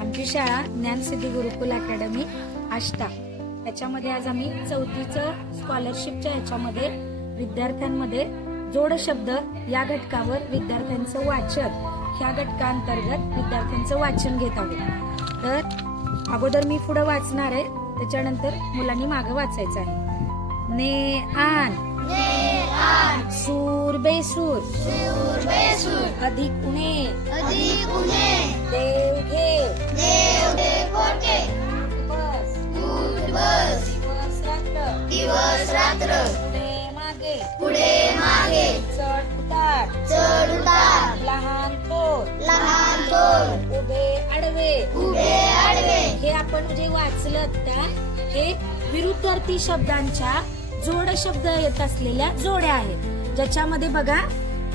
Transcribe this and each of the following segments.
आमची शाळा ज्ञानसिद्धी गुरुकुल अकॅडमी आष्टा याच्यामध्ये आज आम्ही 4थीचं स्कॉलरशिपच्या याच्यामध्ये विद्यार्थ्यांमध्ये जोड शब्द या घटकावर विद्यार्थ्यांचं वाचन ह्या घटकांतर्गत विद्यार्थ्यांचं वाचन घेत आहोत। तर अगोदर मी पुढे वाचणार आहे, त्याच्यानंतर मुलांनी मागे वाचायचं आहे। ने आन सूर बेसूर अधिक उणे देव घे दिवस रात्र पुढे मागे चढ उतार लहान थोर उभे आडवे हे आपण जे वाचलं त्या हे विरुद्धार्थी शब्दांच्या जोड शब्द येत असलेल्या जोड्या आहेत, ज्याच्यामध्ये बघा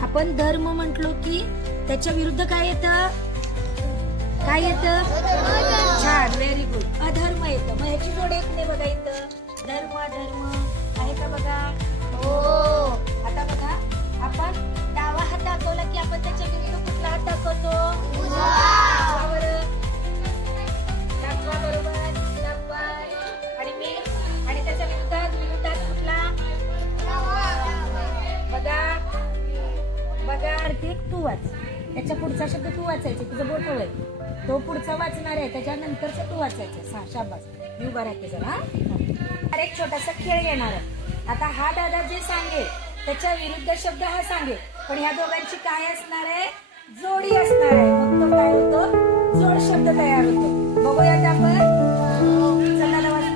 आपण धर्म म्हटलो की त्याच्या विरुद्ध काय येतं छान, व्हेरी गुड। अधर्म येतं, मग ह्याची जोड एक नाही बघा इथं धर्म आहे का बघा? हो। आता बघा आपण डावा हात दाखवला की आपण त्याच्या विरुद्ध कुठला हात दाखवतो? दाखवा बरोबर आणि त्याच्या विरुद्धात कुठला? बघा एक तू वाच, त्याच्या पुढचा शब्द तू वाचायचा, तुझं बोट होय तो पुढचा वाचणार आहे, त्याच्यानंतरचा तू वाचायचं। शाबास, मी उभा राहते जरा। एक छोटासा खेळ घेणार आहे। आता हा दादा जे सांगेल त्याच्या विरुद्ध शब्द हा सांगेल, पण ह्या दोघांची काय असणार आहे? जोडी असणार आहे। मग तो काय होतो? जोड शब्द तयार होतो। बघूयात आपण। चला वाचू।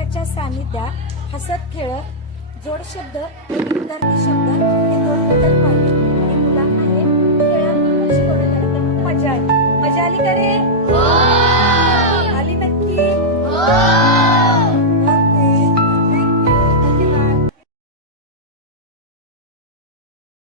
निसर्गाच्या सानिध्यात हसत खेळत जोड शब्द विद्यार्थी शब्द हे 2 बदल पाहिले आणि मुलांना हे खेळात शिकवलं तर मजा आली का रे?